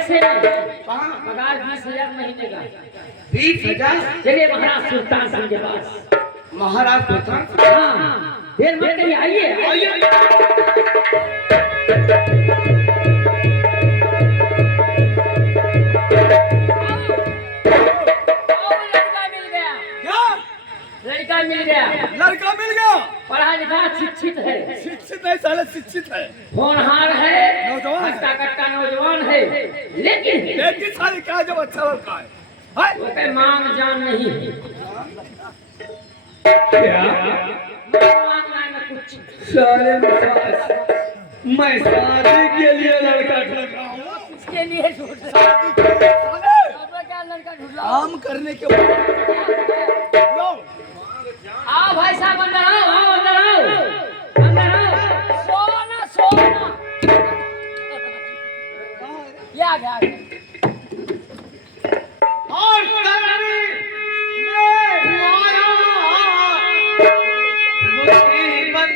बक्से में कहाँ? पगार 20,000 महीने का। 20,000? चलिए महाराज सुल्तान सिंह के पास। महाराज सुल्तान? हाँ, देर मत करिए, आइए आइए। लड़का मिल गया। लड़का मिल गया। पढ़ा लिखा शिक्षित है। शिक्षित है, साले शिक्षित है, होनहार है, नौजवान है। हट्टा कट्टा नौजवान है, लेकिन साले क्या जब अच्छा लड़का है, हाय? वो कहे मांग जान नहीं है। क्या? मांगना है ना कुछ। साले मैं शादी के लिए लड़का ढूंढ रहा हूँ। इसके लिए ढूंढ रहा शादी के लिए साले हूं। क्या लड़का ढूंढ रहा काम करने के बाद आओ भाई साहब, अंदर आओ, आओ अंदर आओ, अंदर आओ। सोना सोना क्या क्या और सरारी मैं माया मुसीबत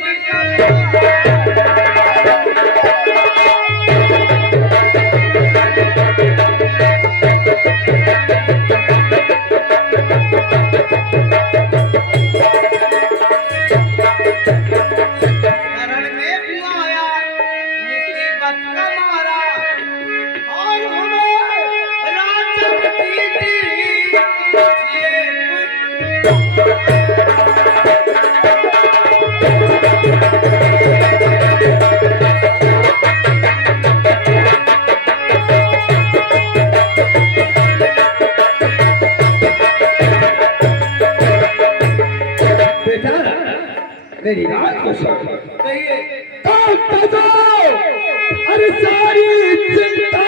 शरण में बुलाया मुसीबत का मारा और हमें राजन की बेटा मेरी बात को सुन। कहिए। अरे सारी चिंता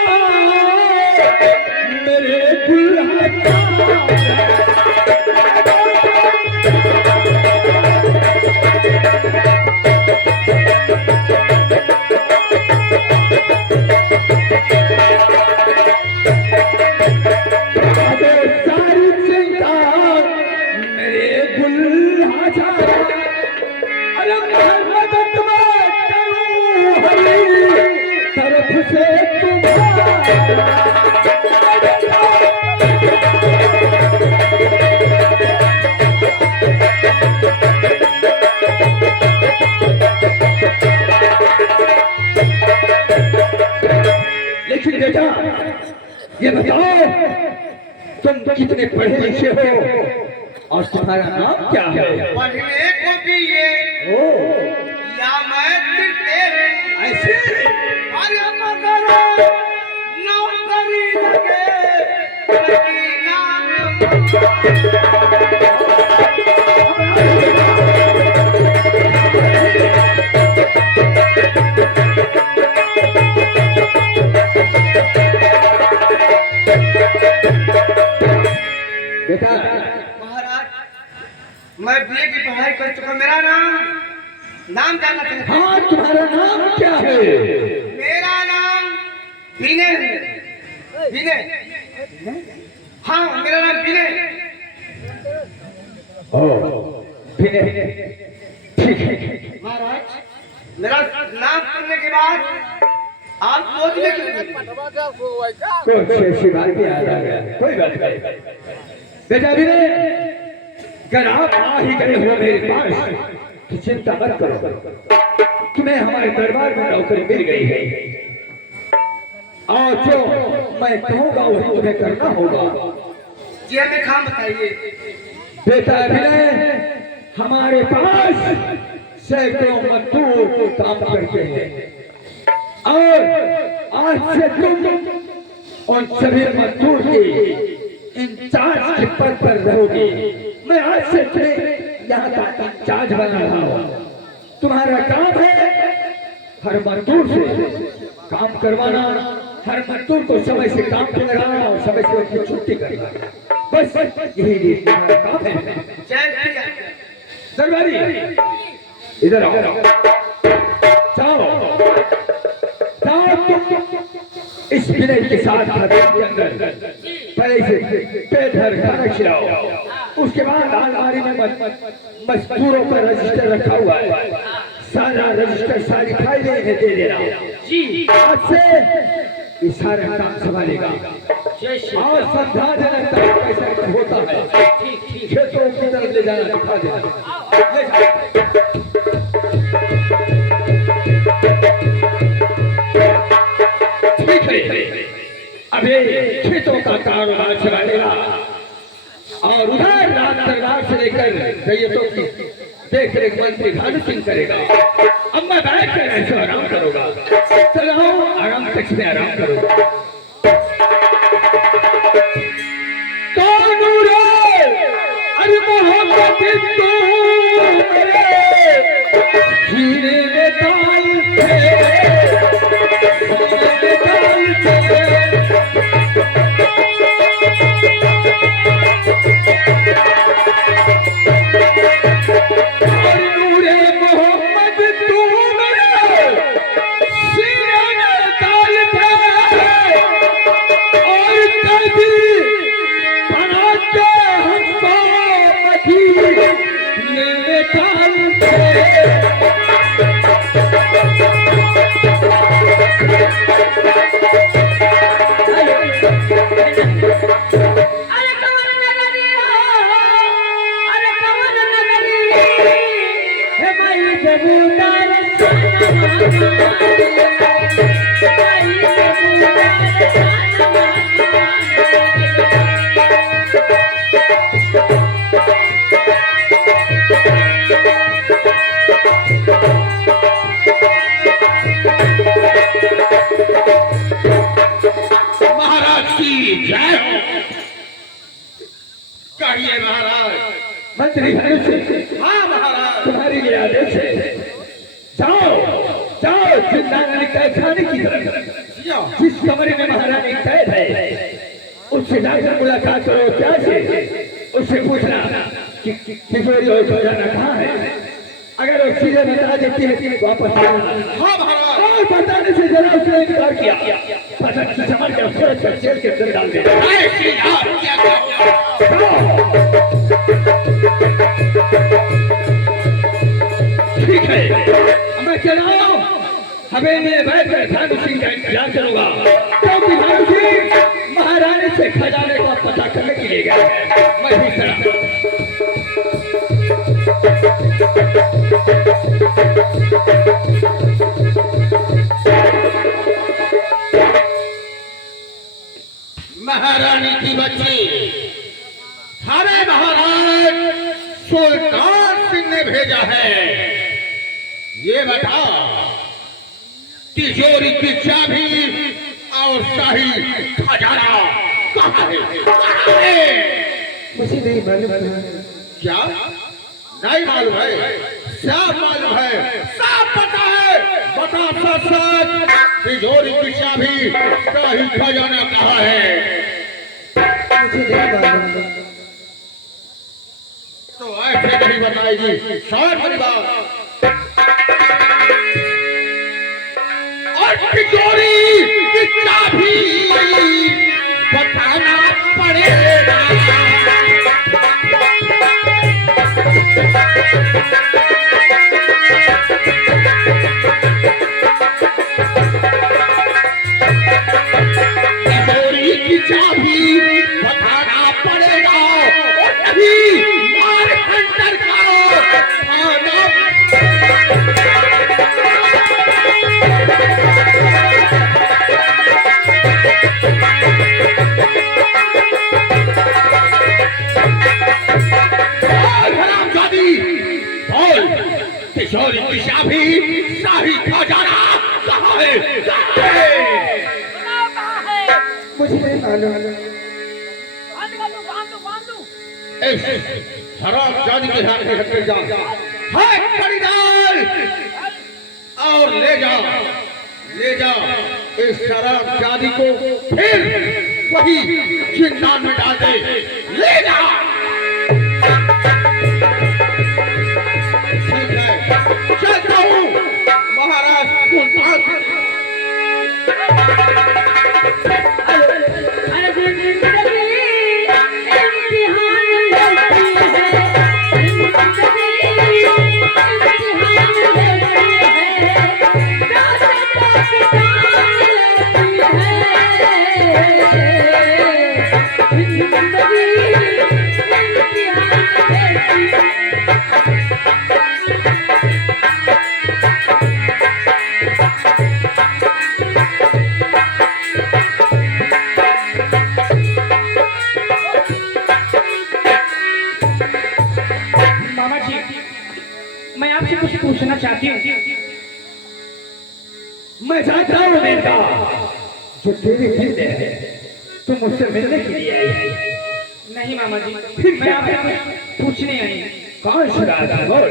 मेरे सारी चिंता मेरे गुल्हा जा। अरे मैं मदद में करूं हरी तरफ से लेकिन बेटा ये बताओ तुम कितने पढ़े लिखे हो और तुम्हारा नाम क्या है? पढ़ने को भी ये या मैं ऐसे अरे मगर नौकरी लगे बेटा महाराज मैं बीए की पढ़ाई कर चुका। मेरा नाम जानना चाहता हूँ। हाँ, तुम्हारा नाम क्या है? मेरा नाम विनय है। विनय? हाँ, मेरा नाम विनय। विनय ठीक है महाराज। मेरा नाम सुनने के बाद आप सोच लेंगे कुछ ऐसी बात भी याद आ गया। कोई बात नहीं बेटा विनय, अगर आप आ ही गए हो मेरे पास तो चिंता मत करो। तुम्हें हमारे दरबार में नौकरी मिल गई है और जो मैं कहूँगा वही तुम्हें करना होगा। जी हमें काम बताइए। बेटा विनय, हमारे पास सैकड़ों मजदूर काम करते हैं और आज से तुम उन सभी मजदूर के इंचार्ज के पद पर रहोगे। मैं आज से तुम्हें यहाँ का इंचार्ज बना रहा हूँ। तुम्हारा काम है हर मजदूर से काम करवाना, हर मजदूर को समय से काम पे लगाना और समय से उसकी छुट्टी करना। बस यही तुम्हारा काम है। दरबारी इधर आओ, जाओ इस विनय के साथ के अंदर पहले से पेट भर खाना खिलाओ। उसके बाद अलमारी में मजदूरों का रजिस्टर रखा हुआ है, सारा रजिस्टर सारी फाइलें दे देना। जी आज से ये सारा काम संभालेगा जय श्री और संध्याजनक तक कैसा होता है ठीक ठीक खेतों की तरफ ले जाना दिखा देना ले जा। ठीक है अभी खेतों का कारोबार चलाएगा और उधर रात दरबार से लेकर रैयतों की देख रेख मंत्री भानु सिंह करेगा। अब मैं बैठ कर ऐसे आराम करूंगा। चलो आराम तक में आराम करूंगा। कौन रे अरे मोहब्बत तू मेरे सीने में डाल दे, सीने में डाल दे। मंत्री हाँ महाराज तुम्हारी लिए आदेश है। जाओ जाओ जिंदानी कैखाने की तरफ जिस कमरे में महारानी कैद है उससे जाकर मुलाकात करो। क्या से उससे पूछना कि किशोरी और खजाना कहाँ है। अगर वो सीधे बता देती है कि वापस आना। हाँ महाराज और बताने से जरा उसने इनकार किया पता समझ कर फौज कर जेल के अंदर डाल दिया। ठीक है मैं चलाओ हवेली बैठ कर भानु सिंह का इंतजार करूंगा क्योंकि भानु सिंह महारानी से खजाने का पता करने के लिए गया है। मैं भी चला महारानी की बच्ची हमें महाराज सुल्तान सिंह ने भेजा है। ये बता तिजोरी की चाबी और शाही खजाना कहाँ है? मुझे नहीं मालूम। क्या नहीं मालूम है? साफ मालूम है, साफ पता है। बता सच सच तिजोरी की चाबी शाही खजाना कहाँ है? मुझे नहीं मालूम। तो ऐसे नहीं बताएगी शायद मेरी बात। और तिजोरी की चाबी बताना पड़ेगा। तिजोरी की चाबी बताना पड़ेगा और तभी मार खंडर का खाना। तिजोरी की चाबी शाही खजाना कहाँ है? मुझे नहीं मालूम। हराम जादी के हाथ में हट जा। हाथ खड़ी डाल और ले जाओ, ले जाओ इस शराब जादी को फिर वही जिंदान में डाल दे। ले जाओ। ठीक है चलता हूँ महाराज सुल्तान। है चाहती हूँ। मैं जानता हूँ बेटा, जो तेरे दिल में है तुम मुझसे मिलने के लिए आई है। नहीं मामा जी, फिर मैं क्या? आपसे कुछ पूछने आई हूँ। कौन सी बात है बोल।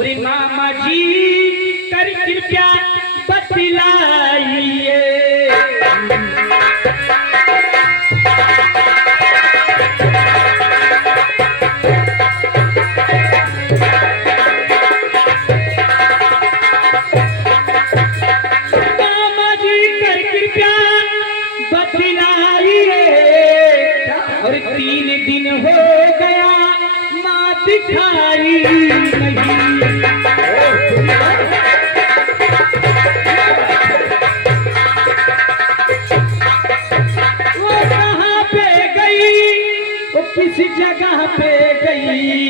अरे मामा जी कर कृपया बतलाइए, मामा जी कर कृपया बतलाइए। और 3 दिन हो गया माँ दिखाई नहीं। वो कहाँ पे गई, वो किस जगह पे गई,